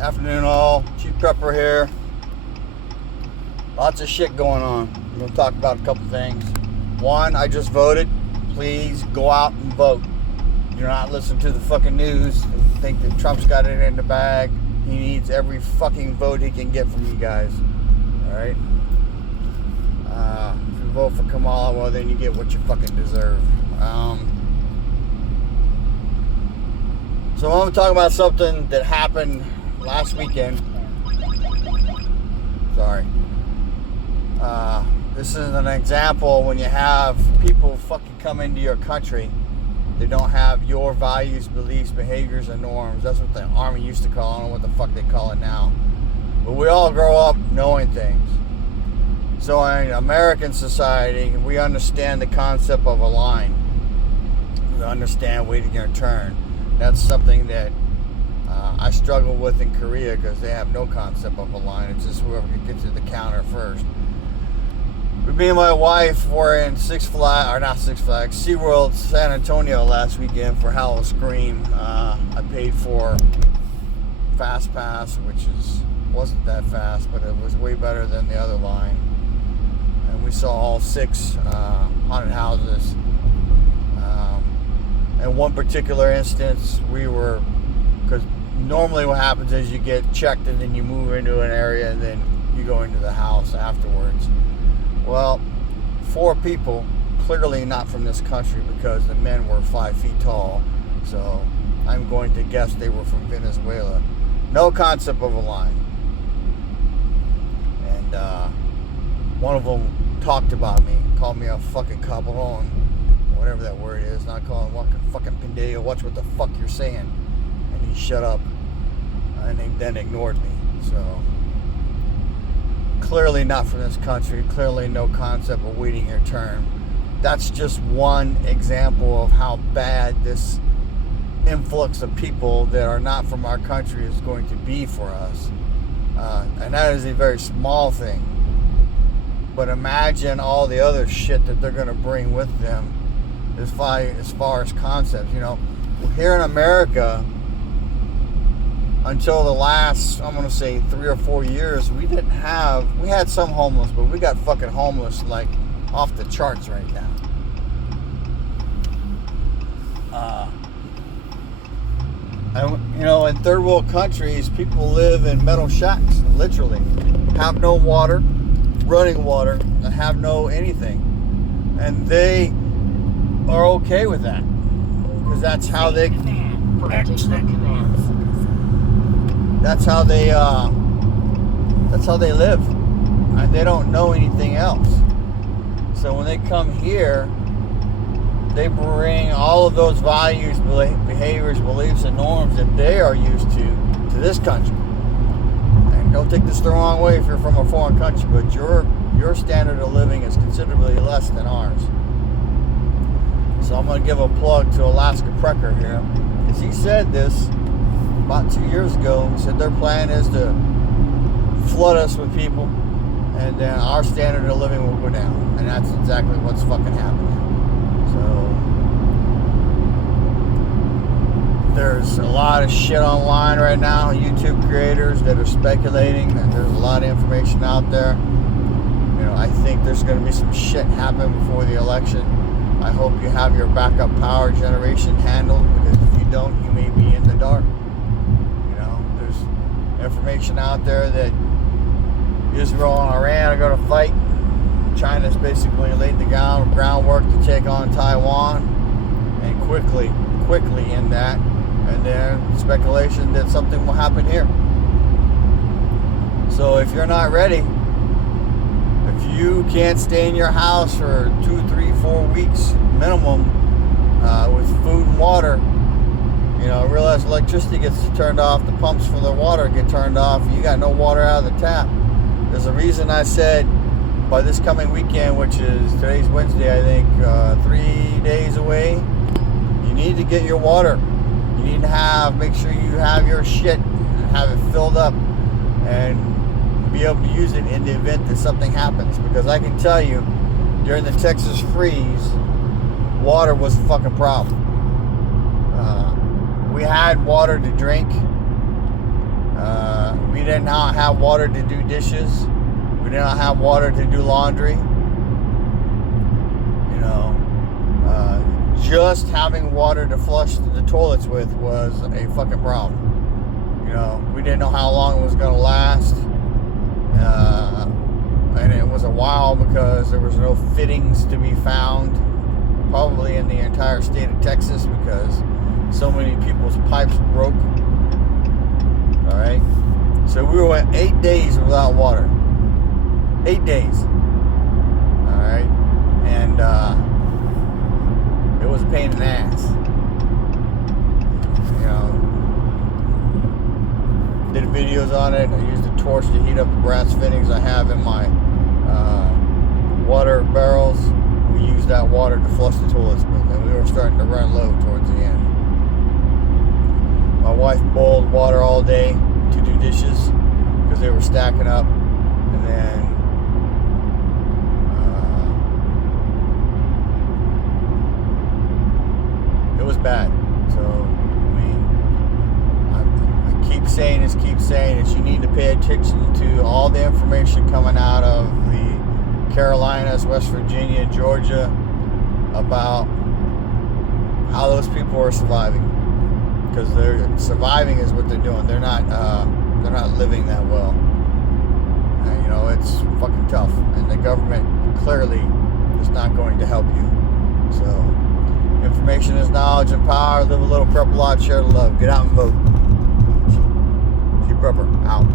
Afternoon all, Chief Prepper here. Lots of shit going on. I'm going to talk about a couple things. One, I just voted. Please go out and vote. Do not listen to the fucking news and think that Trump's got it in the bag. He needs every fucking vote he can get from you guys. Alright? If you vote for Kamala, well then you get what you fucking deserve. So I want to talk about something that happened last weekend. Sorry. This is an example when you have people fucking come into your country. They don't have your values, beliefs, behaviors, and norms. That's what the Army used to call it. I don't know what the fuck they call it now. But we all grow up knowing things. So in American society, we understand the concept of a line. We understand waiting your turn. That's something that I struggle with in Korea because they have no concept of a line. It's just whoever can get to the counter first. But me and my wife were in SeaWorld San Antonio last weekend for Howl-O-Scream. I paid for Fast Pass, which wasn't that fast, but it was way better than the other line. And we saw all 6 haunted houses. In one particular instance, because normally what happens is you get checked and then you move into an area and then you go into the house afterwards. Well, 4 people, clearly not from this country because the men were 5 feet tall. So I'm going to guess they were from Venezuela. No concept of a line. And one of them talked about me, called me a fucking cabron, whatever that word is, not calling fucking pendejo, watch what the fuck you're saying. And he shut up and he then ignored me. So clearly not from this country, clearly no concept of waiting your turn. That's just one example of how bad this influx of people that are not from our country is going to be for us. And that is a very small thing. But imagine all the other shit that they're going to bring with them as far as concepts. You know, here in America, until the last, I'm going to say 3 or 4 years, we had some homeless, but we got fucking homeless like off the charts right now. And, you know, in third world countries, people live in metal shacks, literally. Have no water, running water, and have no anything. And they are okay with that. Because that's how they... That's how they live. And they don't know anything else. So when they come here, they bring all of those values, behaviors, beliefs, and norms that they are used to this country. And don't take this the wrong way if you're from a foreign country, but your standard of living is considerably less than ours. So I'm going to give a plug to Alaska Precker here, because he said this about 2 years ago. He said their plan is to flood us with people, and then our standard of living will go down. And that's exactly what's fucking happening. So there's a lot of shit online right now, YouTube creators that are speculating, and there's a lot of information out there. You know, I think there's going to be some shit happen before the election. I hope you have your backup power generation handled, because if you don't, you may be in the dark. You know, there's information out there that Israel and Iran are going to fight. China's basically laid the groundwork to take on Taiwan, and quickly in that, and then speculation that something will happen here. So if you're not ready, if you can't stay in your house for 2, 3, 4 weeks minimum with food and water, you know, realize electricity gets turned off, the pumps for the water get turned off, you got no water out of the tap. There's a reason I said by this coming weekend, which is today's Wednesday, I think, 3 days away, you need to get your water. You need to make sure you have your shit and have it filled up and be able to use it in the event that something happens. Because I can tell you, during the Texas freeze, water was a fucking problem. We had water to drink. We did not have water to do dishes. We did not have water to do laundry. You know, just having water to flush the toilets with was a fucking problem. You know, we didn't know how long it was going to last. And it was a while because there was no fittings to be found, probably in the entire state of Texas, because so many people's pipes broke. All right. So we went 8 days without water. 8 days. All right. And it was a pain in the ass. You know, did videos on it. I used a torch to heat up the brass fittings I have in my water barrels. We used that water to flush the toilets with, and we were starting to run low towards the end. My wife boiled water all day to do dishes because they were stacking up, and then it was bad. So I mean, I keep saying this, you need to pay attention to all the information coming out of the Carolinas, West Virginia, Georgia, about how those people are surviving, because they're surviving is what they're doing. They're not living that well. You know, it's fucking tough, and the government clearly is not going to help you. So, information is knowledge and power. Live a little, prep a lot, share the love. Get out and vote. Keep Prepper out.